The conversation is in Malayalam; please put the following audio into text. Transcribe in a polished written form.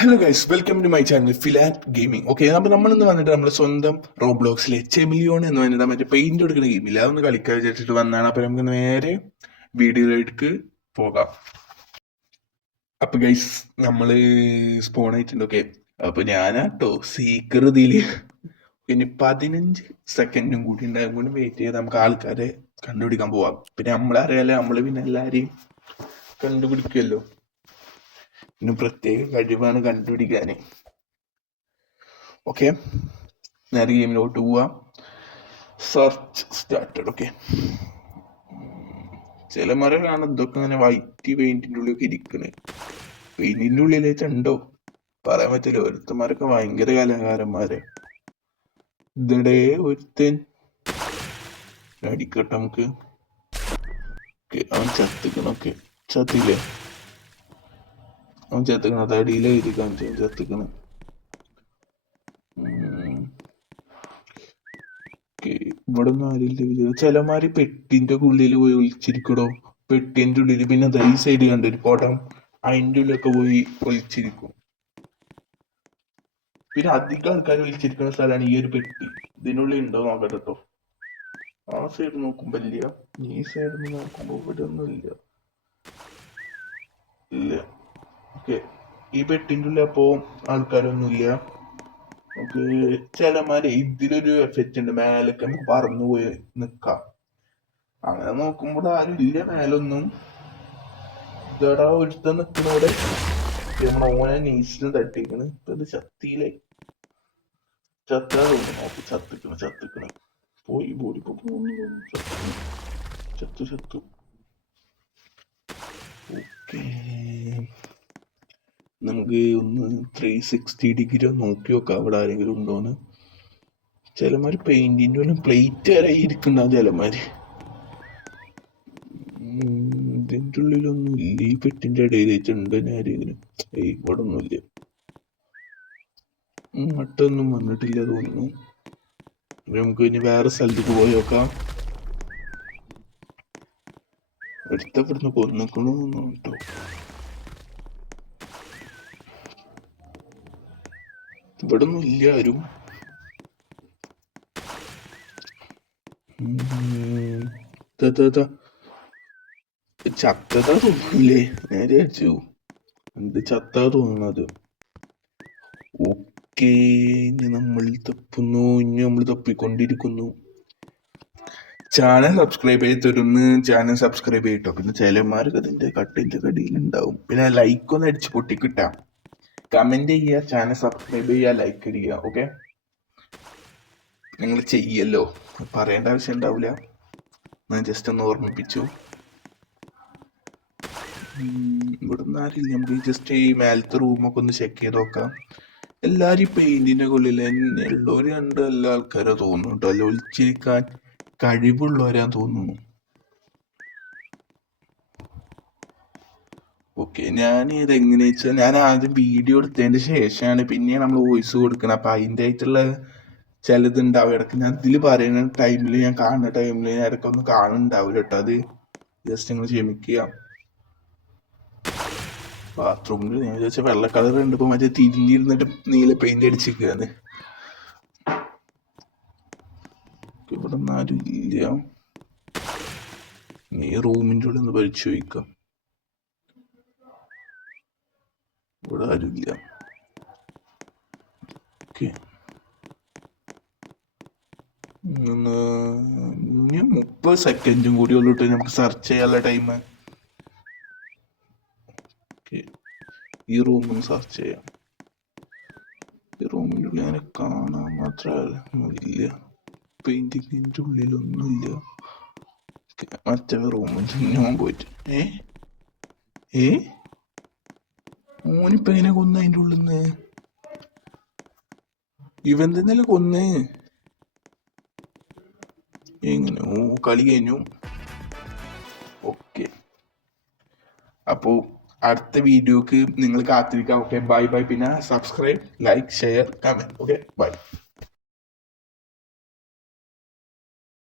Hello guys, welcome to my channel ഫിലാറ്റ് ഗെയിമിംഗ്. ഓക്കെ, അപ്പോൾ നമ്മളിന്ന് വന്നിട്ട് നമ്മുടെ സ്വന്തം റോബ്ലോക്സിലെ ചെമിലിയോൺ എന്ന് പറഞ്ഞിട്ട് മറ്റേ പെയിന്റ് കൊടുക്കുന്ന ഗെയിമില്ല, അതൊന്ന് കളിക്കാൻ വിചാരിച്ചിട്ട് വന്നതാണ്. അപ്പോൾ നമുക്ക് നേരെ വീഡിയോയിലേക്ക് പോകാം. അപ്പോൾ ഗൈസ്, നമ്മൾ സ്പോൺ ആയിട്ടുണ്ട്. ഓക്കെ, അപ്പോൾ ഞാനാട്ടോ സീക്കർ ഇതില് പിന്നെ 15 സെക്കൻഡും കൂടി ഉണ്ടാകും കൊണ്ട് വെയിറ്റ് ചെയ്ത് നമുക്ക് ആൾക്കാരെ കണ്ടുപിടിക്കാൻ പോവാം. പിന്നെ നമ്മളറിയാലോ, നമ്മൾ പിന്നെ എല്ലാവരെയും കണ്ടുപിടിക്കുമല്ലോ. പിന്നെ പ്രത്യേക കഴിവാണ് കണ്ടുപിടിക്കാൻ. ഓക്കെ, നേരെ ഗെയിമിലോട്ട് പോവാം. Search started. ഓക്കെ, ചില മരങ്ങളാണ് ഇതൊക്കെ ഇങ്ങനെ വൈറ്റ് പെയിന്റിന്റെ ഉള്ളിലൊക്കെ ഇരിക്കുന്നത്. പെയിന്റിന്റെ ഉള്ളിലേക്കുണ്ടോ പറയാൻ പറ്റില്ല. ഒരുത്തന്മാരൊക്കെ ഭയങ്കര കലാകാരന്മാരെ. ഇതിടെ ഒരുത്തൻ അടിക്കട്ടെ നമുക്ക്. അവൻ ചത്തിക്കണൊക്കെ ചത്തില്ലേ? അവൻ ചത്തിക്കണം. അത് അടിയിലായിരിക്കും കാണിച്ചു ചത്തിക്കണം. ഇവിടെ ഒന്നും ആരില്ല. ചിലമാര് പെട്ടിന്റെ ഉള്ളിൽ പോയി ഒളിച്ചിരിക്കടോ. പെട്ടിന്റെ ഉള്ളിൽ പിന്നെ ഈ സൈഡ് കണ്ടൊരു കുടം, അതിന്റെ ഉള്ളിലൊക്കെ പോയി ഒളിച്ചിരിക്കും. പിന്നെ അധികം ആൾക്കാർ ഒളിച്ചിരിക്കുന്ന സ്ഥലമാണ് ഈ ഒരു പെട്ടി. ഇതിനുള്ളിൽ ഉണ്ടോ നോക്കട്ടെ കേട്ടോ. ആ സൈഡ് നോക്കുമ്പോ ഇല്ല, ഈ സൈഡ് നോക്കുമ്പോ ഇവിടെ ഒന്നും ഇല്ല. ഓക്കെ, ഈ പെട്ടിന്റെ ഉള്ളിൽ അപ്പോ ആൾക്കാരൊന്നുമില്ല. നമുക്ക് ചിലമാര് ഇതിലൊരു എഫക്റ്റ് ഉണ്ട്, മേലൊക്കെ നമുക്ക് പറന്നു പോയി നിക്കാം. അങ്ങനെ നോക്കുമ്പോൾ ആരും ഇല്ല മേലൊന്നും. ഇതടാ ഒരുത്തൻ നിൽക്കുന്നവിടെ നമ്മളെ ഓനെ നീസിന് തട്ടിക്കണ്. ഇപ്പൊ ഇത് ചത്തിയിലെ ചത്താ തോന്നുന്നു. ചത്തിക്കണ് പോയി ഇപ്പൊ ചത്തു. ഓക്കെ, നമുക്ക് ഒന്ന് 360 ഡിഗ്രി നോക്കി നോക്കാം അവിടെ ആരെങ്കിലും ഉണ്ടോന്ന്. ചിലമാര് പെയിന്റിന്റെ ഉള്ളിൽ പ്ലേറ്റ് വരെ ഇരിക്കുന്നുണ്ടാവും. ചിലമാര് ഇതിന്റെ ഉള്ളിലൊന്നും ഇല്ല. ഈ പെട്ടിന്റെ ഇടയിലേക്കുണ്ട് ആരെങ്കിലും? ഇവിടെ ഒന്നുമില്ല. മട്ടൊന്നും വന്നിട്ടില്ല തോന്നുന്നു. നമുക്ക് ഇനി വേറെ സ്ഥലത്തേക്ക് പോയി നോക്കാം. അടുത്തപ്പെടുന്ന് കൊന്നിക്കണു കേട്ടോ. ഇവിടെ ഒന്നും ഇല്ല ആരും. ചത്തതാ തോന്നുന്നില്ലേ? നേരെ അടിച്ചു. എന്ത് ചത്താ തോന്നുന്നത്? ഓക്കെ, ഇനി നമ്മൾ തപ്പിക്കൊണ്ടിരിക്കുന്നു. ചാനൽ സബ്സ്ക്രൈബ് ചെയ്തിരുന്ന് ചാനൽ സബ്സ്ക്രൈബ് ചെയ്തിട്ടോ. പിന്നെ ചിലന്മാർക്ക് അതിന്റെ കട്ടിന്റെ കടിയിലുണ്ടാവും. പിന്നെ ലൈക്ക് ഒന്ന് അടിച്ച് പൊട്ടിക്കിട്ടാം. കമന്റ് ചെയ്യുക, ചാനൽ സബ്സ്ക്രൈബ് ചെയ്യുക, ലൈക്ക് അടിക്കുക. ഓക്കെ, നിങ്ങൾ ചെയ്യല്ലോ, പറയേണ്ട ആവശ്യം ഉണ്ടാവില്ല. ഞാൻ ജസ്റ്റ് ഒന്ന് ഓർമ്മിപ്പിച്ചു. ഇവിടുന്ന് ആരില്ല. നമുക്ക് ജസ്റ്റ് ഈ മേലത്തെ റൂമൊക്കെ ഒന്ന് ചെക്ക് ചെയ്ത് നോക്കാം. എല്ലാരും പെയിന്റിന്റെ കൊള്ളിൽ ഉള്ളവര് കണ്ട് എല്ലാ ആൾക്കാരെ തോന്നുന്നുണ്ടോ, അല്ല ഒളിച്ചിരിക്കാൻ കഴിവുള്ളവരാന്ന് തോന്നുന്നു. ഓക്കെ, ഞാൻ ഇത് എങ്ങനെയാ വെച്ചാൽ ഞാൻ ആദ്യം വീഡിയോ എടുത്തതിന് ശേഷമാണ് പിന്നെ നമ്മൾ വോയിസ് കൊടുക്കണം. അപ്പൊ അതിൻ്റെ ആയിട്ടുള്ള ചിലതുണ്ടാവും ഇടയ്ക്ക്. ഞാൻ ഇതിൽ പറയുന്ന ടൈമിൽ, ഞാൻ കാണുന്ന ടൈമിൽ ഞാൻ ഇടയ്ക്കൊന്നും കാണുന്നുണ്ടാവില്ല കേട്ടോ. അത് ജസ്റ്റ് നിങ്ങൾ ക്ഷമിക്കുക. ബാത്റൂമിൽ ഞാൻ വിചാരിച്ച വെള്ള കളർ ഉണ്ട്. ഇപ്പൊ മറ്റേ തിരിഞ്ഞിരുന്നിട്ട് നീല പെയിന്റ് അടിച്ചിരിക്കുകയാണ്. ഇവിടെ ഒന്നും ആരും ഇല്ല. ഈ റൂമിൻ്റെ ഉള്ളിൽ ഒന്ന് പരിശോധിക്കാം. ഇവിടെ ആരുമില്ല. ഓക്കെ, ഇനി 30 സെക്കൻഡും കൂടി ഉള്ളിട്ട് നമുക്ക് സെർച്ച് ചെയ്യാനുള്ള ടൈം. ഈ റൂമൊന്ന് സെർച്ച് ചെയ്യാം. ഈ റൂമിൻ്റെ ഉള്ളിൽ അങ്ങനെ കാണാൻ മാത്രമല്ല, പെയിന്റിങ്ങിൻ്റെ ഉള്ളിലൊന്നുമില്ല. മറ്റേ റൂമിൽ ഞാൻ പോയിട്ട് ഓനിപ്പോ എങ്ങനെ കൊന്ന് അതിൻ്റെ ഉള്ളിൽ നിന്ന്? ഇവൻ തന്നെയല്ലേ കൊന്ന്? എങ്ങനെ? കളി കഴിഞ്ഞു. ഓക്കെ, അപ്പോ അടുത്ത വീഡിയോക്ക് നിങ്ങൾ കാത്തിരിക്കാം. Okay, bye. പിന്നെ subscribe, like, share, comment. Okay, by.